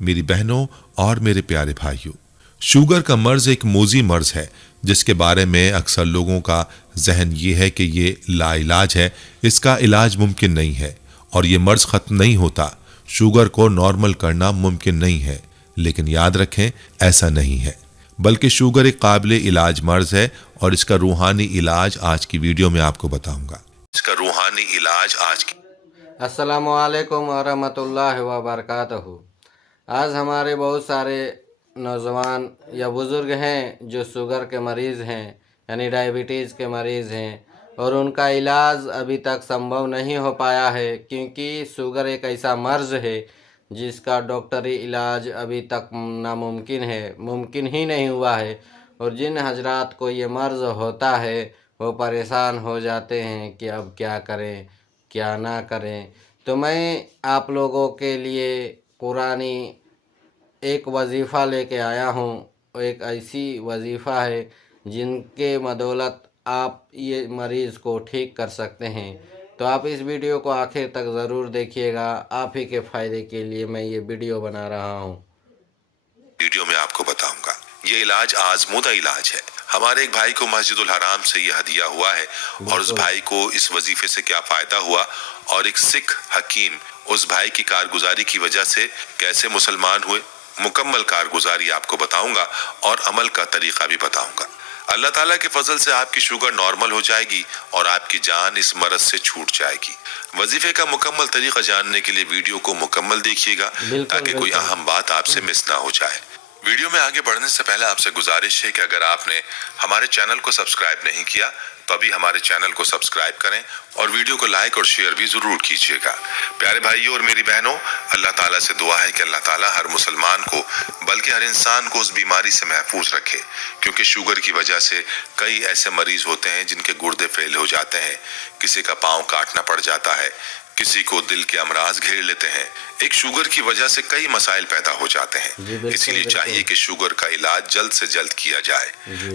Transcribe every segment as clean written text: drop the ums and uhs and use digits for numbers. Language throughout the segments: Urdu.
میری بہنوں اور میرے پیارے بھائیوں، شوگر کا مرض ایک موذی مرض ہے جس کے بارے میں اکثر لوگوں کا ذہن یہ ہے کہ یہ لا علاج ہے، اس کا علاج ممکن نہیں ہے اور یہ مرض ختم نہیں ہوتا۔ شوگر کو نارمل کرنا ممکن نہیں ہے، لیکن یاد رکھیں ایسا نہیں ہے، بلکہ شوگر ایک قابل علاج مرض ہے اور اس کا روحانی علاج آج کی ویڈیو میں آپ کو بتاؤں گا۔ اس کا روحانی علاج آج کی السلام علیکم ورحمۃ اللہ وبرکاتہ۔ آج ہمارے بہت سارے نوجوان یا بزرگ ہیں جو شوگر کے مریض ہیں، یعنی ڈائبٹیز کے مریض ہیں، اور ان کا علاج ابھی تک سمبھو نہیں ہو پایا ہے، کیونکہ شوگر ایک ایسا مرض ہے جس کا ڈاکٹری علاج ابھی تک ناممکن ہے، ممکن ہی نہیں ہوا ہے۔ اور جن حضرات کو یہ مرض ہوتا ہے وہ پریشان ہو جاتے ہیں کہ اب کیا کریں کیا نہ کریں۔ تو میں آپ لوگوں کے لیے قرآنی ایک وظیفہ لے کے آیا ہوں، ایک ایسی وظیفہ ہے جن کے بدولت آپ یہ مریض کو ٹھیک کر سکتے ہیں۔ تو آپ اس ویڈیو کو آخر تک ضرور دیکھیے گا، آپ ہی کے فائدے کے لیے میں یہ ویڈیو بنا رہا ہوں۔ ویڈیو میں آپ کو بتاؤں گا یہ علاج آزمودہ علاج ہے۔ ہمارے ایک بھائی کو مسجد الحرام سے یہ ہدیہ ہوا ہے اور اس بھائی کو اس وظیفے سے کیا فائدہ ہوا اور ایک سکھ حکیم اس بھائی کی کارگزاری کی وجہ سے کیسے مسلمان ہوئے، مکمل کارگزاری آپ کو بتاؤں گا اور عمل کا طریقہ بھی بتاؤں گا۔ اللہ تعالیٰ کے فضل سے آپ کی شوگر نارمل ہو جائے گی اور آپ کی جان اس مرض سے چھوٹ جائے گی۔ وظیفے کا مکمل طریقہ جاننے کے لیے ویڈیو کو مکمل دیکھیے گا تاکہ کوئی اہم بات آپ سے مس نہ ہو جائے۔ ویڈیو میں آگے بڑھنے سے پہلے آپ سے گزارش ہے کہ اگر آپ نے ہمارے چینل کو سبسکرائب نہیں کیا تو ابھی ہمارے چینل کو سبسکرائب کریں اور ویڈیو کو لائک اور شیئر بھی ضرور کیجیے گا۔ پیارے بھائیوں اور میری بہنوں، اللہ تعالیٰ سے دعا ہے کہ اللہ تعالیٰ ہر مسلمان کو بلکہ ہر انسان کو اس بیماری سے محفوظ رکھے، کیونکہ شوگر کی وجہ سے کئی ایسے مریض ہوتے ہیں جن کے گردے فیل ہو جاتے ہیں، کسی کا پاؤں کاٹنا پڑ جاتا ہے، کسی کو دل کے امراض گھیر لیتے ہیں۔ ایک شوگر کی وجہ سے کئی مسائل پیدا ہو جاتے ہیں، اسی لیے چاہیے کہ شوگر کا علاج جلد سے جلد کیا جائے۔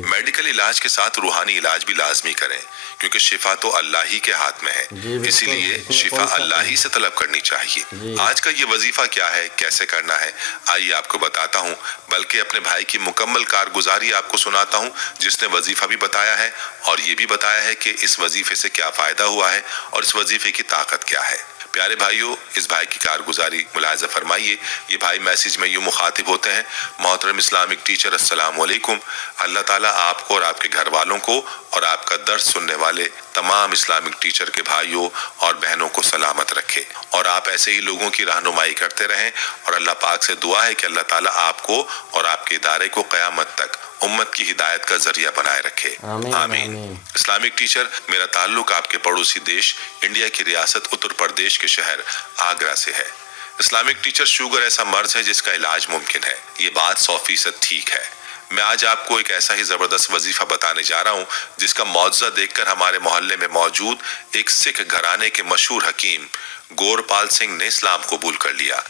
میڈیکل علاج کے ساتھ روحانی علاج بھی لازمی کریں، کیونکہ شفا تو اللہ ہی کے ہاتھ میں ہے، اسی لیے شفا اللہ ہی سے طلب کرنی چاہیے۔ آج کا یہ وظیفہ کیا ہے، کیسے کرنا ہے، آئیے آپ کو بتاتا ہوں، بلکہ اپنے بھائی کی مکمل کارگزاری آپ کو سناتا ہوں جس نے وظیفہ بھی بتایا ہے اور یہ بھی بتایا ہے کہ اس وظیفے سے کیا فائدہ ہوا ہے اور اس وظیفے کی طاقت کیا ہے۔ پیارے بھائیوں، اس بھائی کی کارگزاری ملاحظہ فرمائیے۔ یہ بھائی میسیج میں یوں مخاطب ہوتے ہیں: محترم اسلامک ٹیچر، السلام علیکم۔ اللہ تعالیٰ آپ کو اور آپ کے گھر والوں کو اور آپ کا درس سننے والے تمام اسلامک ٹیچر کے بھائیوں اور بہنوں کو سلامت رکھے اور آپ ایسے ہی لوگوں کی رہنمائی کرتے رہیں، اور اللہ پاک سے دعا ہے کہ اللہ تعالیٰ آپ کو اور آپ کے ادارے کو قیامت تک امت کی ہدایت کا ذریعہ بنائے رکھے، آمین۔ اسلامک ٹیچر، میرا تعلق آپ کے پڑوسی دیش انڈیا کی ریاست اتر پردیش کے شہر آگرہ سے ہے۔ اسلامک ٹیچر، شوگر ایسا مرض ہے جس کا علاج ممکن ہے، یہ بات 100% ٹھیک ہے۔ میں آج آپ کو ایک ایسا ہی زبردست وظیفہ بتانے جا رہا ہوں جس کا معجزہ دیکھ کر ہمارے محلے میں موجود ایک سکھ گھرانے کے مشہور حکیم گورپال سنگھ نے اسلام قبول کر لیا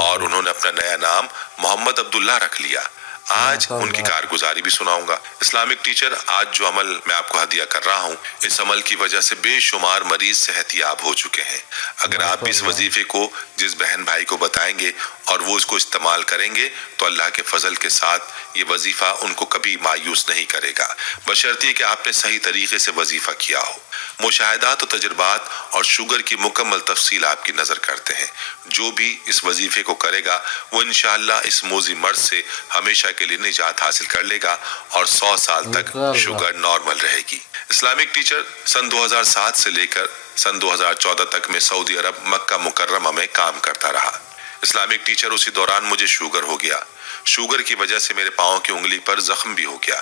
اور انہوں نے اپنا نیا نام محمد عبداللہ رکھ لیا۔ آج ان کی کارگزاری بھی سناؤں گا۔ اسلامک ٹیچر، آج جو عمل میں آپ کو ہدیہ کر رہا ہوں، اس عمل کی وجہ سے بے شمار مریض صحت یاب ہو چکے ہیں۔ اگر آپ بھی اس وظیفے کو جس بہن بھائی کو بتائیں گے اور وہ اس کو استعمال کریں گے تو اللہ کے فضل کے ساتھ یہ وظیفہ ان کو کبھی مایوس نہیں کرے گا، بشرطیہ کہ آپ نے صحیح طریقے سے وظیفہ کیا ہو۔ مشاہدات و تجربات اور شوگر کی مکمل تفصیل آپ کی نظر کرتے ہیں۔ جو بھی اس وظیفے کو کرے گا وہ انشاءاللہ اس موذی مرض سے ہمیشہ کے لیے نجات حاصل کر لے گا اور 100 سال تک شوگر نارمل رہے گی۔ اسلامک ٹیچر، سن 2007 سے لے کر سن 2014 تک میں سعودی عرب مکہ مکرمہ میں کام کرتا رہا۔ اسلامک ٹیچر، اسی دوران مجھے شوگر ہو گیا۔ شوگر کی وجہ سے میرے پاؤں کی انگلی پر زخم بھی ہو گیا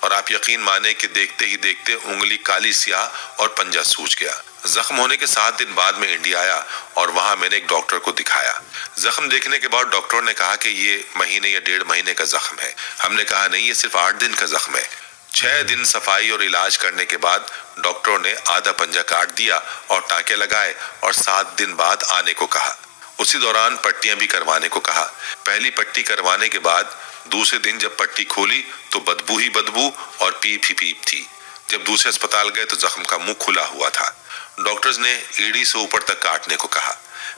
اور آپ یقین مانیں کہ دیکھتے ہی دیکھتے انگلی کالی سیاہ اور پنجہ سوج گیا۔ زخم ہونے کے 7 دن بعد میں انڈیا آیا اور وہاں میں نے ایک ڈاکٹر کو دکھایا۔ زخم دیکھنے کے بعد ڈاکٹر نے کہا کہ یہ مہینے یا 1.5 مہینے کا زخم ہے۔ ہم نے کہا نہیں، یہ صرف 8 دن کا زخم ہے۔ 6 دن صفائی اور علاج کرنے کے بعد ڈاکٹر نے آدھا پنجہ کاٹ دیا اور ٹانکے لگائے اور 7 دن بعد آنے کو کہا۔ اسی دوران پٹیاں بھی کروانے کو کہا۔ پہلی پٹی کروانے کے بعد دوسرے دن جب پٹی کھولی تو بدبو ہی بدبو اور پیپ ہی پیپ تھی۔ جب دوسرے اسپتال گئے تو زخم کا منہ کھلا ہوا تھا۔ ڈاکٹرز نے ایڑی سے اوپر تک کاٹنے کو کہا۔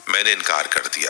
میں نے انکار کر دیا۔